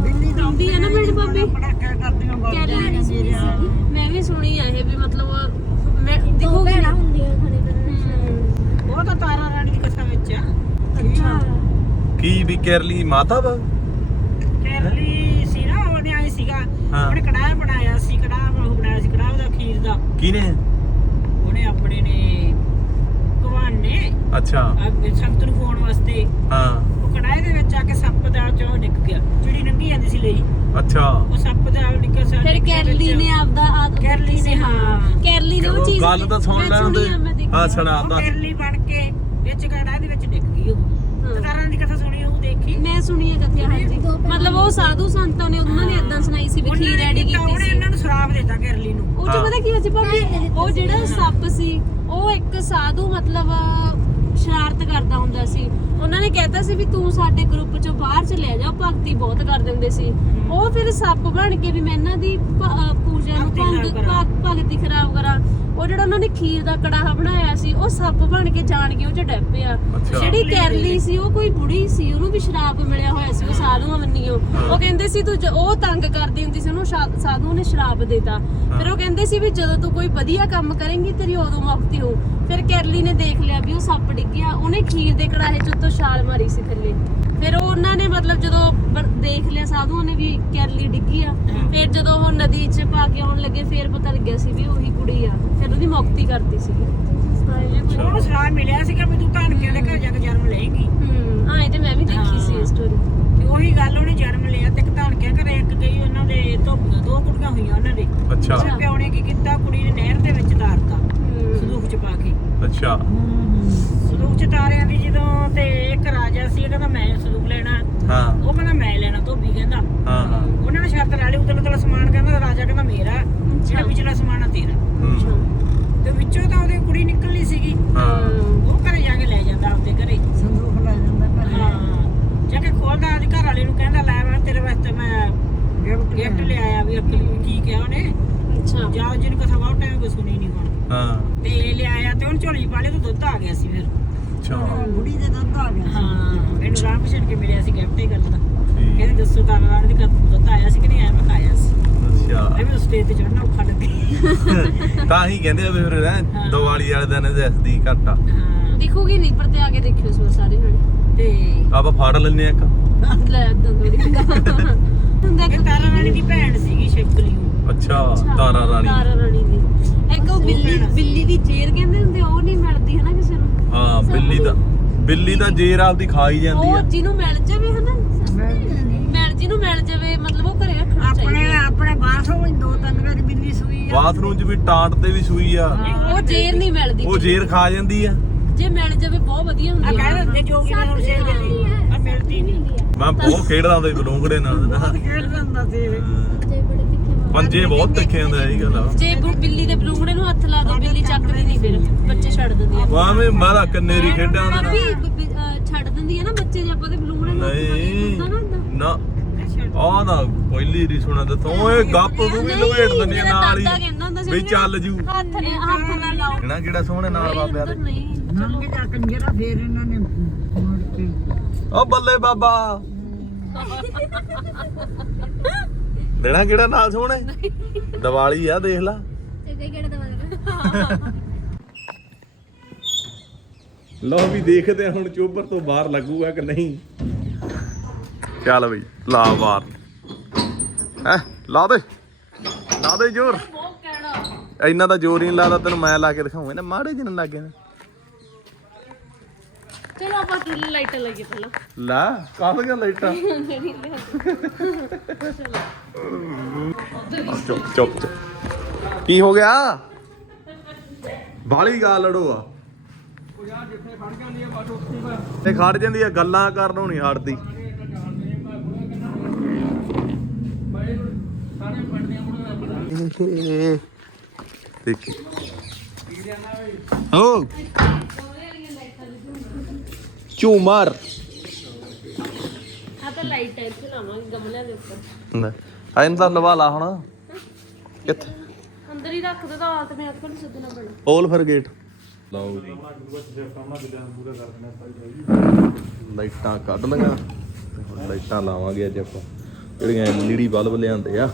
[SPEAKER 3] ਬਿੱਲੀ? ਦਾ
[SPEAKER 2] ਹੁੰਦੀ ਆ ਨਾ ਮੇਰੀ
[SPEAKER 3] ਪੜਾਕਾ ਕਰਦੀਆਂ ਬਾਬਾ
[SPEAKER 2] ਮੈਂ ਵੀ ਸੁਣੀ ਆ ਇਹ ਵੀ ਮਤਲਬ ਮੈਂ
[SPEAKER 4] ਦੋ
[SPEAKER 2] ਦਿਖੂਗੀ।
[SPEAKER 4] ਭੈਣਾਂ ਹੁੰਦੀਆਂ ਖੜੇ ਕਰਨ
[SPEAKER 3] ਉਹ ਤਾਂ ਤਾਰਾ ਰਾਣੀ ਦੀ ਕਥਾ ਵਿੱਚ ਆ।
[SPEAKER 4] ਅੱਛਾ।
[SPEAKER 1] ਕੀ ਵੀ ਕੇਰਲੀ ਮਾਤਾ ਵਾ?
[SPEAKER 3] ਕੈਰਲੀ ਸੀ ਨਾ ਉਹਨੇ ਆਈ ਸੀਗਾ।
[SPEAKER 1] ਹਾਂ।
[SPEAKER 3] ਉਹਨੇ ਕੜਾਹ ਬਣਾਇਆ ਸੀ ਕੜਾਹ ਉਹ ਬਣਾਇਆ ਸੀ ਕੜਾਹ ਦਾ ਖੀਰ ਦਾ।
[SPEAKER 1] ਕਿਨੇ
[SPEAKER 3] ਉਹਨੇ ਆਪਣੇ ਨੇ ਭਗਵਾਨ ਨੇ।
[SPEAKER 1] ਅੱਛਾ।
[SPEAKER 3] ਅੱਗੇ ਸੰਗਤ ਨੂੰ ਖਵਾਉਣ ਵਾਸਤੇ।
[SPEAKER 1] ਹਾਂ।
[SPEAKER 3] ਉਹ ਕੜਾਹ ਦੇ ਵਿੱਚ ਆ ਕੇ ਸੱਪ ਦਾ ਚੋਂ ਡਿੱਗ ਗਿਆ। ਜਿਹੜੀ ਨੰਗੀ ਜਾਂਦੀ ਸੀ ਲਈ।
[SPEAKER 1] ਅੱਛਾ।
[SPEAKER 3] ਉਹ ਸੱਪ ਦਾ ਨਿਕਲ ਸਾ
[SPEAKER 2] ਫਿਰ ਕੈਰਲੀ ਨੇ ਆਪਦਾ ਆਦ
[SPEAKER 3] ਕੈਰਲੀ ਨੇ ਹਾਂ
[SPEAKER 2] ਕੈਰਲੀ ਨੇ ਉਹ ਚੀਜ਼
[SPEAKER 1] ਗੱਲ ਤਾਂ ਸੁਣ
[SPEAKER 2] ਮੈਂ
[SPEAKER 1] ਲੈਣ ਦੇ
[SPEAKER 2] ਸੁਣੀ ਆ, ਮੈਂ ਦੇਖੀ
[SPEAKER 1] ਹਾਂ। ਸੁਣਾ
[SPEAKER 3] ਕੈਰਲੀ ਬਣ ਕੇ ਵਿੱਚ ਕੜਾਹ ਦੇ ਵਿੱਚ ਡਿੱਗ ਗਈ ਉਹ
[SPEAKER 2] ਹਾਂ।
[SPEAKER 3] ਤਾਰਾਂ ਦੀ ਕਥਾ ਸੁਣੀ
[SPEAKER 2] ਮੈਂ ਸੁਣੀ ਹੈ ਕਥਿਆ ਹਾਂਜੀ। ਮਤਲਬ ਉਹ ਸਾਧੂ ਸੰਤਾਂ ਨੇ ਉਹਨਾਂ ਨੇ ਇਦਾਂ ਸੁਣਾਈ ਸੀ ਵੀ ਖੀਰ ਰੈਡੀ
[SPEAKER 3] ਕੀਤਾ, ਉਹਨੇ
[SPEAKER 2] ਸੀ।
[SPEAKER 3] ਇਹਨਾਂ ਨੂੰ ਸ਼ਰਾਬ ਦਿੱਤਾ ਕੈਰਲੀ ਨੂੰ।
[SPEAKER 2] ਉਹ ਚ। ਪਤਾ ਕੀ ਹੋਇਆ ਸੀ ਭਾਬੀ? ਉਹ ਜਿਹੜਾ ਸੱਪ ਸੀ ਉਹ ਇੱਕ ਸਾਧੂ ਮਤਲਬ ਸ਼ਰਾਰਤ ਕਰਦਾ ਹੁੰਦਾ ਸੀ। ਉਹਨਾਂ ਨੇ ਕਹਿਤਾ ਸੀ ਵੀ ਤੂੰ ਸਾਡੇ ਗਰੁੱਪ ਚੋਂ ਬਾਹਰ ਚਲੇ ਜਾ ਭਗਤੀ ਬਹੁਤ ਕਰਦੇ ਹੁੰਦੇ ਸੀ। ਉਹ ਫਿਰ ਸੱਪ ਬਣ ਕੇ ਵੀ ਮੈਂ ਇਹਨਾਂ ਦੀ ਭ- ਅਹ ਪੂਜਾ ਨੂੰ
[SPEAKER 3] ਕਰਾਂ।
[SPEAKER 2] ਭਗ- ਭਗਤੀ ਖਰਾਬ ਕਰਾਂ। ਉਹ ਜਿਹੜਾ ਉਹਨਾਂ ਨੇ ਖੀਰ ਦਾ ਕੜਾਹਾ ਬਣਾਇਆ ਸੀ ਉਹ ਸੱਪ ਬਣ ਕੇ ਜਾਣ ਕੇ ਉਹ ਚ ਡੱਬ ਪਿਆ
[SPEAKER 1] ਅੱਛਾ।
[SPEAKER 2] ਜਿਹੜੀ ਕੈਰਲੀ ਸੀ ਉਹ ਕੋਈ ਬੁੜੀ ਸੀ ਉਹਨੂੰ ਵੀ ਸ਼ਰਾਬ ਮਿਲਿਆ ਹੋਇਆ ਸੀ ਉਹ ਸਾਧੂਆਂ ਮੰਨੀਓ ਉਹ ਕਹਿੰਦੇ ਸੀ ਤੂੰ ਜ- ਉਹ ਤੰਗ ਕਰਦੀ ਹੁੰਦੀ ਸੀ ਉਹਨੂੰ ਸ਼ਾ- ਸਾਧੂ ਨੇ ਸ਼ਰਾਬ ਦੇਤਾ। ਫਿਰ ਉਹ ਕਹਿੰਦੇ ਸੀ ਵੀ ਜਦੋਂ ਤੂੰ ਕੋਈ ਵਧੀਆ ਕੰਮ ਕਰੇਂਗੀ ਤੇਰੀ ਉਦੋਂ ਮੁਕਤੀ ਹੋ ਫਿਰ ਕੈਰਲੀ ਨੇ ਦੇਖ ਲਿਆ ਵੀ ਉਹ ਸੱਪ ਡਿੱਗਿਆ ਉਹਨੇ ਖੀਰ ਦੇ ਕੜਾਹੇ ਚ ਉੱਤੋਂ ਛਾਲ ਮਾਰੀ ਸੀ ਥੱਲੇ। ਫਿਰ ਉਹ ਉਹਨਾਂ ਨੇ ਮਤਲਬ ਜਦੋਂ ਸਾਧੂਆਂ ਨੇ ਵੀ ਕੈਰਲੀ ਡਿੱਗੀ ਆ। ਫਿਰ ਜਦੋਂ ਉਹ ਨਦੀ 'ਚ ਪਾ ਕੇ ਆਉਣ ਲੱਗੇ ਫਿਰ ਪਤਾ ਲੱਗਿਆ ਸੀ ਵੀ ਉਹੀ ਕੁੜੀ ਆ। ਫਿਰ ਉਹਦੀ ਮੁਕਤੀ ਕਰਤੀ ਸੀ।
[SPEAKER 3] ਉਹਨੂੰ ਸਲਾਹ ਮਿਲਿਆ ਸੀਗਾ ਵੀ ਤੂੰ ਧਾਨਕੇ ਦੇ ਘਰ ਜਾ ਕੇ ਜਨਮ ਲਏਗੀ।
[SPEAKER 2] ਹੂੰ ਆਏ ਤੇ ਮੈਂ ਵੀ ਦੇਖੀ ਸੀ ਇਹ ਸਟੋਰੀ
[SPEAKER 3] ਤੇ ਉਹੀ ਗੱਲ ਉਹਨੇ ਜਨਮ ਲਿਆ ਤੇ ਧਾਨਕੇ ਘਰੇ ਇੱਕ ਗਈ ਉਹਨਾਂ ਦੇ ਧੋਬੀਆਂ ਦੋ ਕੁੜੀਆਂ ਹੋਈਆਂ ਉਹਨਾਂ ਦੇ।
[SPEAKER 1] ਅੱਛਾ।
[SPEAKER 3] ਤੇ ਪਿਓ ਨੇ ਕੀ ਕੀਤਾ? ਕੁੜੀ ਨੇ ਨਹਿਰ ਦੇ ਵਿੱਚ ਤਾਰਤਾ ਸੰਦੂਕ ਚ ਪਾ ਕੇ।
[SPEAKER 1] ਅੱਛਾ।
[SPEAKER 3] ਸੰਦੂਕ ਚ ਤਾਰਿਆਂ ਦੀ ਜਦੋਂ ਤੇ ਇੱਕ ਰਾਜਾ ਸੀ ਇਹ ਕਹਿੰਦਾ ਮੈਂ ਸੰਦੂਕ ਲੈਣਾ।
[SPEAKER 1] ਹਾਂ।
[SPEAKER 3] ਉਹ ਕਹਿੰਦਾ ਮੈਂ ਲੈਣਾ ਧੋਬੀ ਕਹਿੰਦਾ।
[SPEAKER 1] ਹਾਂ ਹਾਂ।
[SPEAKER 3] ਉਹਨਾਂ ਨੇ ਸ਼ਰਤ ਲਾ ਲਈ ਉਤਲਾ ਉਤਲਾ ਸਮਾਨ ਕਹਿੰਦਾ ਰਾਜਾ ਕਹਿੰਦਾ ਮੇਰਾ ਜਿਹੜਾ ਪਿਛਲਾ ਸਮਾਨ ਆ ਤੇਰਾ।
[SPEAKER 1] ਹੂੰ,
[SPEAKER 3] ਤੇ ਵਿੱਚੋਂ ਤਾਂ ਉਹਦੀ ਕੁੜੀ ਨਿਕਲਣੀ ਸੀਗੀ।
[SPEAKER 1] ਹਾਂ।
[SPEAKER 3] ਉਹ ਘਰੇ ਜਾ ਕੇ ਲੈ ਜਾਂਦਾ ਆਪਦੇ ਘਰੇ। ਸੰਦੂਕ ਲੈ ਜਾਂਦਾ ਘਰੇ। ਹਾਂ। ਜਾ ਕੇ ਖੋਲਦਾ ਆਦੀ ਘਰ ਵਾਲੇ ਨੂੰ ਕਹਿੰਦਾ ਲੈ ਮੈਂ ਤੇਰੇ ਵਾਸਤੇ ਮੈਂ ਗਿਫਟ ਲਿਆਇਆ ਵੀ ਅਕਲ ਕੀ ਕਿਹਾ ਉਹਨੇ।
[SPEAKER 2] ਅੱਛਾ।
[SPEAKER 3] ਜਾ ਜਿਹਨੂੰ ਕਥਾ ਬਹੁਤ ਟਾਈਮ ਕੋਈ ਸੁਣੀ ਨਹੀਂ ਹੁਣ।
[SPEAKER 1] ਹਾਂ।
[SPEAKER 3] ਤੇ ਲਿਆਇਆ ਤੇ ਉਹਨੂੰ ਝੋਲੀ ਪਾ ਲਿਆ ਤੇ ਦੁੱਧ ਆ ਗਿਆ ਸੀ ਫਿਰ।
[SPEAKER 1] ਅੱਛਾ।
[SPEAKER 3] ਬੁੜੀ ਦੇ ਦੁੱਧ ਆ ਗਿਆ ਹਾਂ ਇਹਨੂੰ ਰਾਮ ਕਿਸ਼ਨ ਕੇ ਮਿਲਿਆ ਸੀ ਗਿਫਟ ਹੀ ਕਰਦਾ
[SPEAKER 1] ਠੀਕ।
[SPEAKER 3] ਕਹਿੰਦੇ ਦੱਸੋ ਤਾਂ ਰਾਣ ਦੀ ਘਰ ਦੁੱਧ ਆਇਆ ਸੀ ਕਿ ਨਹੀਂ ਆਇਆ ਮੈਂ ਕਿਹਾ ਆਇਆ ਸੀ।
[SPEAKER 1] ਅੱਛਾ।
[SPEAKER 3] ਐਵੇਂ ਸਟੇਜ ਤੇ ਚੜਨਾ ਔਖਾ ਲੱਗੇ।
[SPEAKER 1] ਤਾਂ ਹੀ ਕਹਿੰਦੇ ਆ ਵੀ ਫਿਰ ਹੈਂ, ਦੀਵਾਲੀ ਵਾਲੇ ਦਿਨ ਦੱਸਦੀ ਘਟਾ।
[SPEAKER 3] ਹਾਂ।
[SPEAKER 2] ਦਿਖੂਗੀ ਨਹੀਂ ਪਰ ਤੇ ਆ ਕੇ ਦੇਖਿਓ ਸਾਰੇ ਜਣੇ।
[SPEAKER 3] ਤੇ
[SPEAKER 1] ਆਪਾਂ ਫੜ ਲੈਨੇ ਆ ਇੱਕ।
[SPEAKER 2] ਲੈ ਇਦਾਂ ਥੋੜੀ ਹੁੰਦਾ
[SPEAKER 3] ਇਹ ਤਾਰਾ ਰਾਣੀ ਦੀ ਸੀਗੀ ਸ਼ਿਵਕਲੀ
[SPEAKER 1] ਅੱਛਾ ਤਾਰਾ ਰਾਣੀ
[SPEAKER 2] ਤਾਰਾ ਰਾਣੀ। ਦੀ। ਇੱਕ ਉਹ ਬਿੱਲੀ ਬਿੱਲੀ ਦੀ ਜੇਰ ਕਹਿੰਦੇ ਹੁੰਦੇ ਆ, ਉਹ ਨਹੀਂ ਮਿਲਦੀ ਹਨਾ ਕਿਸੇ ਨੂੰ।
[SPEAKER 1] ਹਾਂ ਬਿੱਲੀ ਦਾ ਬਿੱਲੀ ਦਾ ਜੇਰ ਆਪਦੀ ਖਾਈ ਜਾਂਦੀ
[SPEAKER 2] ਉਹ
[SPEAKER 1] ਆ
[SPEAKER 2] ਜਿਹਨੂੰ ਮਿਲ ਜਾਵੇ ਹਨਾ। ਮਿਲ ਜਿਹਨੂੰ ਮਿਲ ਜਾਵੇ ਮਤਲਬ ਉਹ ਘਰੇ ਰੱਖਣਾ
[SPEAKER 3] ਆਪਣੇ
[SPEAKER 2] ਚਾਹੀਦਾ।
[SPEAKER 3] ਆਪਣੇ ਬਾਥਰੂਮ ਵਿੱਚ ਦੋ ਤਿੰਨ ਵਾਰੀ ਬਿੱਲੀ ਸੂਈ ਆ।
[SPEAKER 1] ਬਾਥਰੂਮ 'ਚ ਵੀ ਟਾਂਟ ਤੇ ਵੀ ਸੂਈ ਆ।
[SPEAKER 2] ਉਹ ਜੇਰ ਨਹੀਂ ਮਿਲਦੀ
[SPEAKER 1] ਉਹ ਜੇਰ ਖਾ ਜਾਂਦੀ ਆ।
[SPEAKER 2] ਜੇ ਮਿਲ ਜਾਵੇ ਬਹੁਤ ਵਧੀਆ
[SPEAKER 3] ਆ
[SPEAKER 2] ਹੁੰਦੀ
[SPEAKER 3] ਕਹਿ
[SPEAKER 2] ਆ
[SPEAKER 3] ਦਿੰਦੇ ਜੋਗੀ ਨੇ ਹੁਣ ਸੇਲ ਦੇ ਲਈ ਆ। ਮਿਲਦੀ ਨਹੀਂ।
[SPEAKER 1] ਮੈਂ ਬਹੁਤ ਖੇਡਦਾ ਹੁੰਦਾ ਸੀ ਬਲੂੰਗੜੇ ਨਾਲ।
[SPEAKER 3] ਖੇਡਦਾ ਹੁੰਦਾ ਸੀ। ਇਹ।
[SPEAKER 4] ਮਾਰ
[SPEAKER 1] ਪੰਜੇ ਬਹੁਤ ਤਿੱਖੇ ਹੁੰਦੇ ਆ ਇਹ ਗੱਲ ਆ।
[SPEAKER 2] ਜੇ ਬੁ- ਬਿੱਲੀ ਦੇ ਬਲੂੰਗੜੇ ਨੂੰ ਹੱਥ ਲਾ ਦੋ ਬਿੱਲੀ ਚੱਕਦੀ ਨਹੀਂ ਫਿਰ ਬੱਚੇ ਛੱਡ ਦਿੰਦੀ ਆ।
[SPEAKER 1] ਵਾਵੇਂ ਮੈਂ ਤਾਂ ਕੰਨੇਰੀ ਖੇਡਿਆ ਹੁੰਦਾ
[SPEAKER 2] ਪਰ ਵੀ ਬ- ਬ- ਅਹ ਛੱਡ ਦਿੰਦੀ ਆ ਨਾ ਬੱਚੇ ਜੇ ਆਪਾਂ ਦੇ ਬਲੂੰਗੜੇ ਨੂੰ ਹੱਥ ਲਾ ਕੇ ਹੁੰਦਾ ਨਾ ਹੁੰਦਾ।
[SPEAKER 1] ਨਾ ਆ ਨਾ ਪਹਿਲੀ ਰੀ ਸੁਣਾ ਤੇ ਤੂੰ ਇਹ ਗੱਪ ਤੂੰ ਵੀ ਲਵੇਟ ਦਿੰਦੀ ਆ
[SPEAKER 2] ਮੇਰਾ
[SPEAKER 1] ਨਾਲ
[SPEAKER 2] ਦਾਦਾ ਕਹਿੰਦਾ ਹੁੰਦਾ
[SPEAKER 1] ਹੀ
[SPEAKER 2] ਸੀ
[SPEAKER 1] ਵੀ ਚੱਲ ਜੂ।
[SPEAKER 2] ਹੱਥ ਨੇ ਹੱਥ ਨਾਲ ਲਾਓ।
[SPEAKER 1] ਕਿਹੜਾ ਕਿਹੜਾ ਸੋਹਣੇ ਨਾਲ ਬਾਬਿਆਂ ਦੇ।
[SPEAKER 2] ਨਹੀਂ
[SPEAKER 3] ਲੰਘ ਜਾ ਕੰਜਰਾ ਫੇਰ ਇਹਨਾਂ ਨੇ ਮੁੜ ਕੇ।
[SPEAKER 1] ਓ ਬੱਲੇ ਬਾਬਾ। ਦੇਣਾ ਕਿਹੜਾ ਨਾਲ ਸੋਹਣੇ? ਦੀਵਾਲੀ ਆ ਦੇਖ ਲਾ।
[SPEAKER 4] ਕਿਹੜਾ ਦਵਾ
[SPEAKER 1] ਲਓ ਵੀ ਦੇਖਦੇ ਆ ਹੁਣ ਚੋਬਰ ਤੋਂ ਬਾਹਰ ਲੱਗੂਗਾ ਕਿ ਨਹੀਂ। ਚੱਲ ਬਈ ਲਾ ਬਾਹਰ। ਹੈ ਲਾ ਦੇ। ਲਾ ਦੇ ਜ਼ੋਰ। ਇੰਨਾ ਤਾਂ ਜ਼ੋਰ ਹੀ ਨਹੀਂ ਲਾਦਾ ਤੈਨੂੰ ਮੈਂ ਲਾ ਕੇ ਦਿਖਾਉਂਗਾ ਨਾ ਮਾੜੇ ਜਿਹੇ ਲੱਗੇ
[SPEAKER 2] ਚਲੋ ਆਪਾਂ ਕਿੱਲ ਲਾਈਟ ਲਾਈਏ ਪਹਿਲਾਂ।
[SPEAKER 1] ਲਾ ਕਾਹਦੀਆਂ ਲਾਈਟਾਂ? ਚੁੱਪ ਚੁੱਪ ਚੁੱਪ। ਕੀ ਹੋ ਗਿਆ? ਬਾਲੀ ਗਾ ਲੜੋ ਆ। ਤੇ ਖੜ ਜਾਂਦੀ ਆ ਗੱਲਾਂ ਕਰਨ ਨਹੀਂ ਹਟਦੀ। ਦੇਖੀ। ਹੋ ਝੂਮਰ।
[SPEAKER 2] ਆ ਤਾਂ ਲਾਈਟ ਹੈ ਇੱਥੇ ਲਾਵਾਂਗੇ ਗਮਲਿਆਂ ਦੇ ਉੱਪਰ।
[SPEAKER 1] ਲੈ ਐਨ ਤਾਂ ਲਵਾ ਲਾ ਹੁਣ। ਕਿੱਥੇ?
[SPEAKER 2] ਅੰਦਰ ਹੀ ਰੱਖ ਦੇ ਤਾਂ ਆਤ ਮੈਂ ਅੱਖਾਂ ਨੂੰ ਸੱਦਣਾ ਪੈਣਾ।
[SPEAKER 1] ਓਲ ਫਿਰ ਗੇਟ ਲਓ ਜੀ। ਲਾਈਟਾਂ ਕੱਢ ਲਈਆਂ। ਤੇ ਹੁਣ ਲਾਈਟਾਂ ਲਾਵਾਂਗੇ ਅੱਜ ਆਪਾਂ। ਜਿਹੜੀਆਂ ਐਲਈਡੀ ਬਲਬ ਲਿਆਂਦੇ ਆ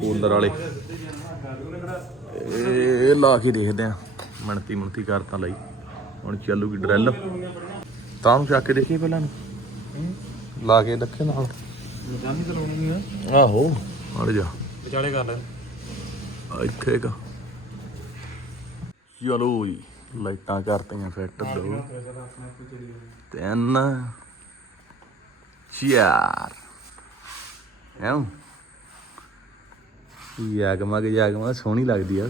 [SPEAKER 1] ਕੂਲਰ ਵਾਲੇ। ਇਹ ਲਾ ਕੇ ਦੇਖਦੇ ਆ। ਮਣਤੀ ਮਣਤੀ ਕਰਤਾ ਲਈ। ਹੁਣ ਚੱਲੂਗੀ ਡਰੈਲ। ਤਾਂ ਨੂੰ ਚੱਕ ਕੇ ਦੇਖੀ ਪਹਿਲਾਂ ਨੂੰ। ਲਾ ਕੇ ਰੱਖੇ ਨਾਲ। ਆ। ਆਹੋ। ਹਟ ਜਾ। ਵਿਚਾਲੇ ਕਰ ਲੈ। ਇੱਥੇ ਕਾ ਚਲੋ ਜੀ ਲਾਈਟਾਂ ਕਰਤੀਆਂ ਫਿੱਟ ਦੋ। ਤਿੰਨ। ਚਾਰ। ਐਂ ਯਾਗਮਾ ਕੇ ਯਾਗਮਾ ਸੋਹਣੀ ਲੱਗਦੀ ਆ।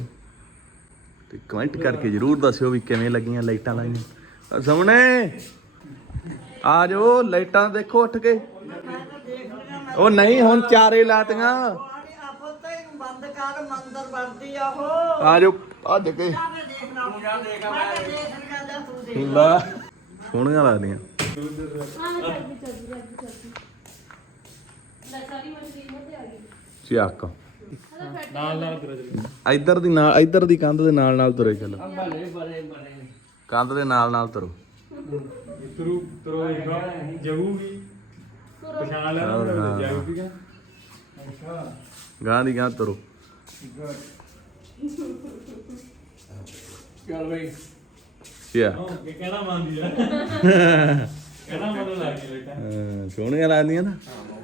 [SPEAKER 1] ਤੇ ਕਮੈਂਟ ਕਰਕੇ ਜਰੂਰ ਦੱਸਿਓ ਵੀ ਕਿਵੇਂ ਲੱਗੀਆਂ ਲਾਈਟਾਂ ਲਾਈਆਂ। ਸਾਹਮਣੇ। ਆ ਜਾਓ, ਲਾਈਟਾਂ ਦੇਖੋ ਉੱਠ ਕੇ। ਉਹ ਨਹੀਂ, ਹੁਣ ਚਾਰੇ ਲਾਤੀਆਂ।
[SPEAKER 3] ਬੰਦ ਕਰ ਮੰਦਰ ਵਰਦੀ ਆ ਉਹ
[SPEAKER 1] ਆ ਜਾਓ, ਭੱਜ ਕੇ। ਲਾ ਸੋਹਣੀਆਂ ਲੱਗਦੀਆਂ। ਚੱਕ ਨਾਲ ਨਾਲ ਇੱਧਰ ਦੀ ਨਾਲ, ਇੱਧਰ ਦੀ ਕੰਧ ਦੇ ਨਾਲ ਨਾਲ ਤੁਰੇ ਚੱਲੋ। ਕੰਧ ਦੇ ਨਾਲ ਨਾਲ ਤੁਰੋ।
[SPEAKER 6] ਤੁਰੂ ਤੁਰੋ ਇਹਦਾ ਜਾਊਗੀ। ਪਛਾਣ ਲੈਣਾ
[SPEAKER 1] ਹਾਂ, ਹਾਂ।
[SPEAKER 6] ਜਾਊਗੀ ਅੱਛਾ।
[SPEAKER 1] ਗਾਂ ਦੀ ਗਾਂ ਤੁਰੋ।
[SPEAKER 6] ਚੱਲ ਬਈ।
[SPEAKER 1] ਯਾ
[SPEAKER 6] ਹਾਂ ਕੀ ਕਹਿਣਾ ਮੰਨਦੀ ਆ। ਕਹਿਣਾ ਮੰਨ ਲੱਗ ਗਿਆ ਬੇਟਾ।
[SPEAKER 1] ਸੋਹਣੀਆਂ ਲੱਗਦੀਆਂ ਨਾ।
[SPEAKER 6] ਹਾਂ